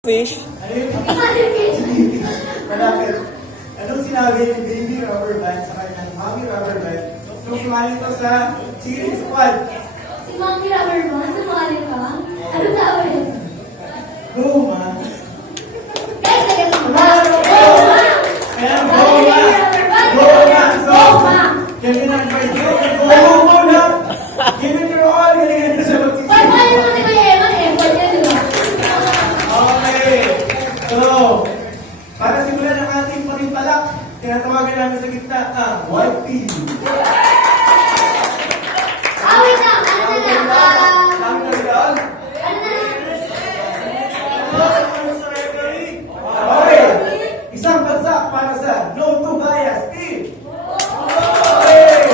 Fish? Malapit. Anong sinabi ni Baby Rubber Band sa kanyang Mommy Rubber Band nung sumali ko sa cheering squad? Si Mommy Rubber Band, sumali ka? Ano sabi? Go, ma! Guys, sige mo. Go, ma! Kaya go, ma! Go, ma! So, yan ginag-invite ko. Go muna! Give it your all! Galingan ko sa mag-cheering. Why naman si Kuya Eman? Effort niya, di ba? Okay. So, para simulan ang ating panimpalak, tinatawagan namin sa gitna ang white team. Wait lang. Ano na lang? Namin na sigaw? Ano na lang? Okay. Isang bagsak para sa No to Bias team. Okay.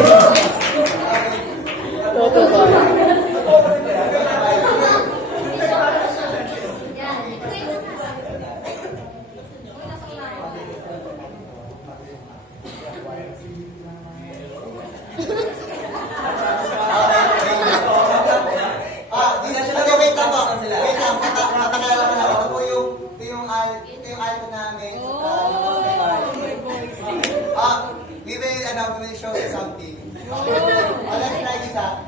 We will show you something. Let's try this out.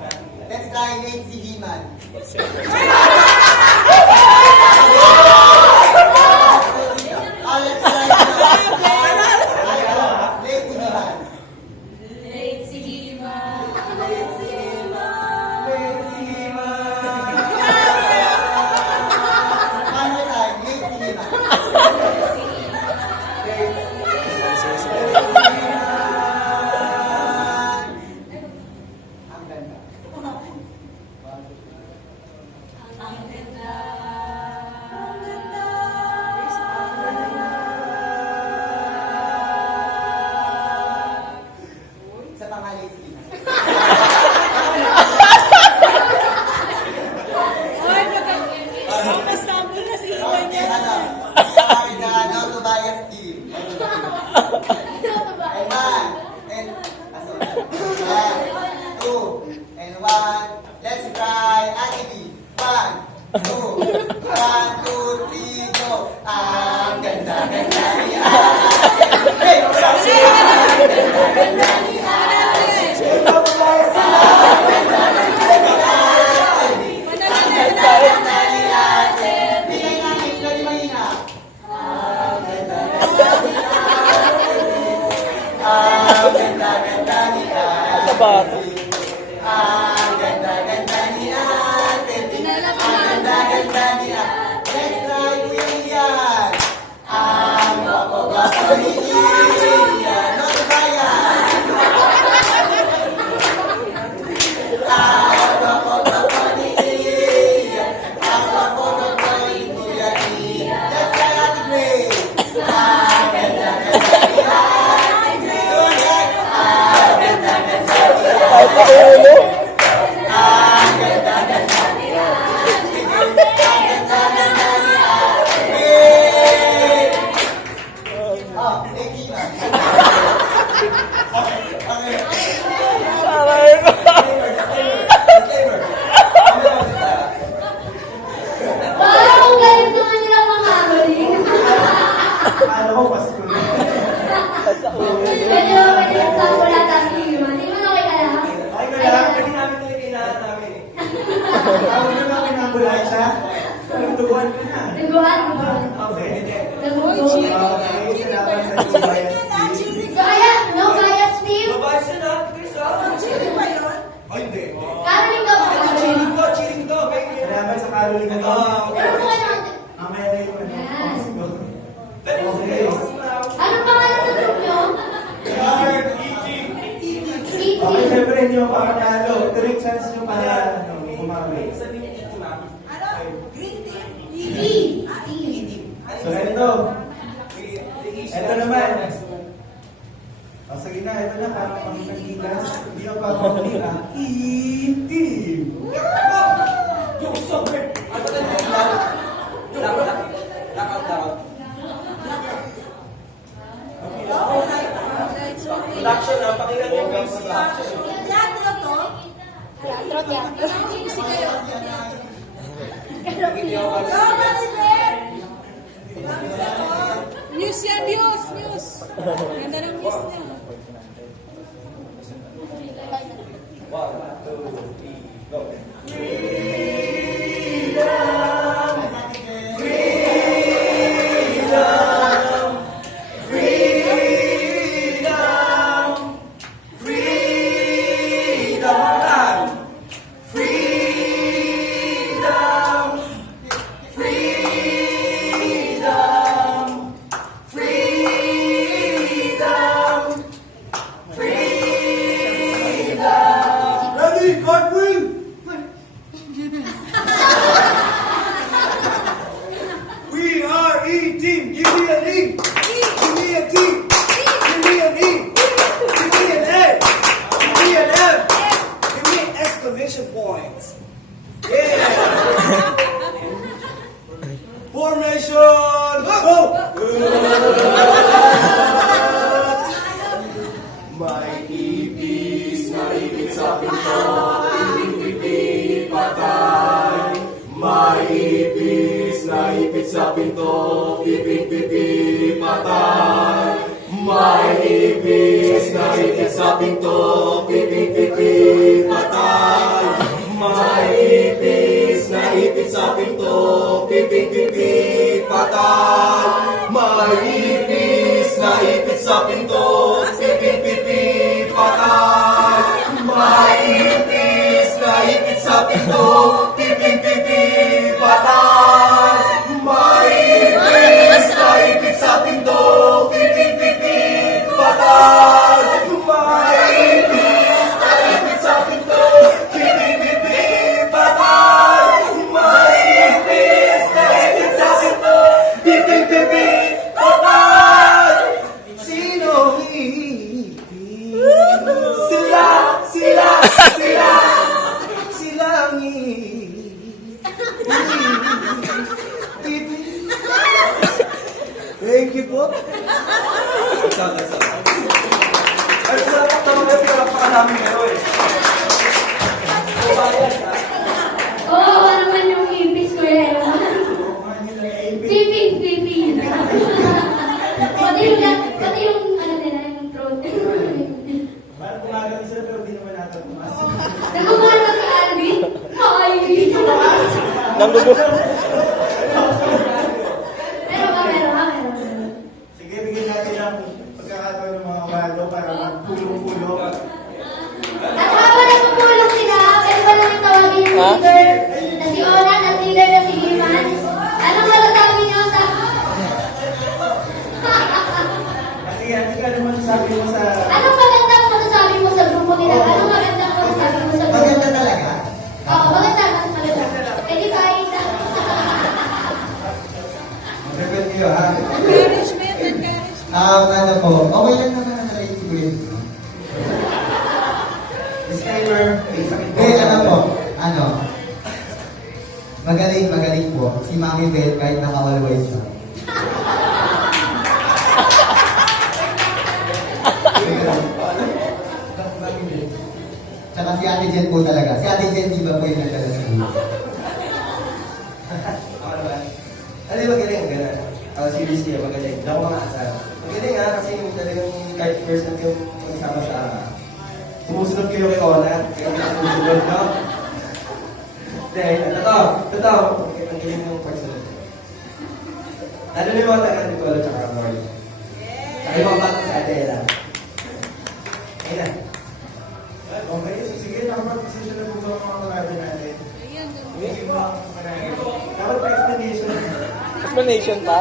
Let's try Lazy He-Man. Let's try Lazy He-Man. Lazy He-Man. One more time, Lazy He-Man. Ang ganda. Ang ganda. Isa pa nga Lazy He-Man. Okay, no to bias team. One, two, and one. Let's try Ati. 1, 2, 1, 2, 3, go. Ang ganda-ganda ni Ate. Hey, ganda-ganda ni Ate. Ang ganda-ganda ni Ate. Bigay nga next na di mahina. Ang ganda-ganda ni Ate. Ang ganda-ganda ni Ate. Sa bata. Ang ganda-ganda ni Ate. Ang ganda-ganda ni Ate. Let's try Kuya Ian. Ang gwapo-gwapo ni Ian. No to bias. Ang gwapo-gwapo ni Ian. Ang gwapo-gwapo ni Kuya Ian. Let's try Ate Grace. Ang ganda-ganda ni Ate Grace. Ang ganda-ganda ni Kahit sa ulo. ang ganda-ganda ni Ate. Ang ganda-ganda ni Ate. Oh, Lazy na. Okay. Aray ko. Disclaimer. Wow, ang galing naman nila mamamuling. Ano ko, Pasko na. Kahit sa ulo. Medyo yung wala tayo He-Man. Di mo na okay ka lang? Ay, wala. Pwede namin nilipinahan namin eh. Tawag na namin ang ambulansya. Nagtubuhan ka na. Naguhan mo. Okay. Naguhan. Okay, salamat sa No Bias team. So, ayan, no bias team. Ay, hindi. Caroling ka ba? Salamat sa Caroling ko. Pero po kayo naman. Mamaya na yun. Yan. Okay. Anong pangalan ng group nyo? Okay, syempre, hindi mo pa manalo. Ito rin chance nyo para umami. Team. So, ito. Ito naman. O, sige na, ito na. Parang pangkitas. Hindi ang papamuli ang E-team. Production na, pakinggan yung production. Teatro to? Teatro, teatro. Kasi kayo. Go, Brother Bear! Ganda ng miss niya. Ready, cartwheel! We are E-Team! Give me an E! Give me a T! Give me an E! Give me an A! Give me an F! Give me exclamation points! Yeah! Formation! Go! May ibis na ibig sa pinto, pipit patay. May ibis na ibig sa pinto, pipit patay. May ibis na ibig sa pinto, pipit patay. May ibis na ibig sa pinto, pipit patay. May ibis na ibig sa pinto, pipit patay. May ibis na ibig sa pinto, pipit patay. May ibis na ibig sa pinto, pipit patay. May ibis na ibig sa pinto, pipit patay. May ibis na ibig sa pinto, pipit patay. Sino iibig? Silang iibig. Thank you po. Ay, salamat naman kayo. Pinapaka namin kayo eh. Oo, naman yung ibis ko yan. Piping. Pati yung ano nila, yung throat. Parang gumagano sila pero di naman natin pumasok. Nagumana si Alvin. Ay, Nanggugulo. meron. Sige, bigyan natin ang pagkakataon ng mga walo para magpulong-pulong. At habang nagpupulong sila, pwede ba namin tawagin yung leader na si Onan at leader na si Iman? Anong masasabi niyo sa... Kasi ano ka naman sabi mo sa... Anong magandang masasabi mo sa grupo nila? Anong magandang masasabi mo sa grupo? Maganda talaga. Oo, maganda. Pwede ba Mag-repeat kayo ha? Encouragement. Ano po, okay lang naman ang nalait si Will. Disclaimer, may sakit po. Well, magaling po. Si Mami Bell kahit naka-always siya. Tsaka si Ate Jen po talaga. Si Ate Jen, di ba po yung nagdala sa iyo? Ako naman. Ano yung magaling? Ang gano'n. Seriously, magaling. Hindi ako makaasar. Magaling ha, kasi yung talagang kahit first na yung magsama sa sumusunod kayo kay Ona. Kaya kayo sumusunod, no? Hindi, totoo. Ang galing yung personal. Ano na yung mga tagal dito, Alo, tsaka Roy? Tsaka yung mga bata sa Adela. Ayun na. Okay, so sige, nakapag-decision na po ba ang mga karado natin? Sige po. Dapat pa explanation. Explanation pa?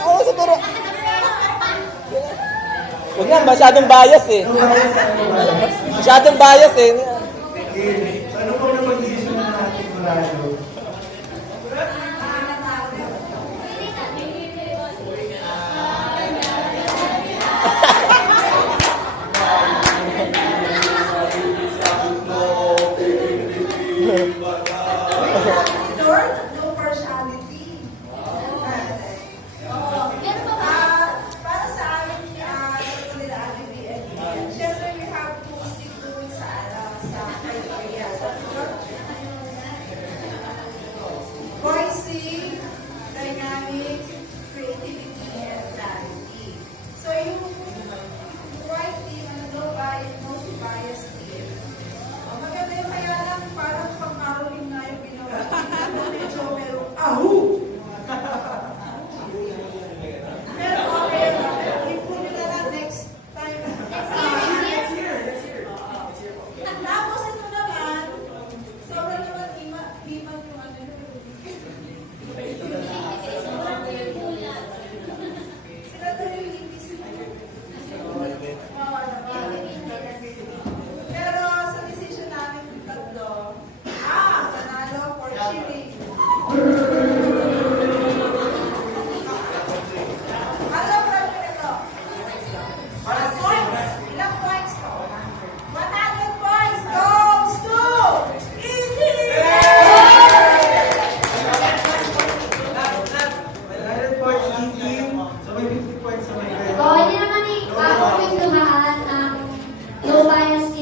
Oo, siguro. Huwag yan, masyadong bias eh. Masyadong bias eh. Okay, so ano po na mag-decision na natin karado? No partiality. Para sa amin, ito nila Ate BNB. Siyempre, we have to stick to it sa criteria. Voicing, dynamics, Actually,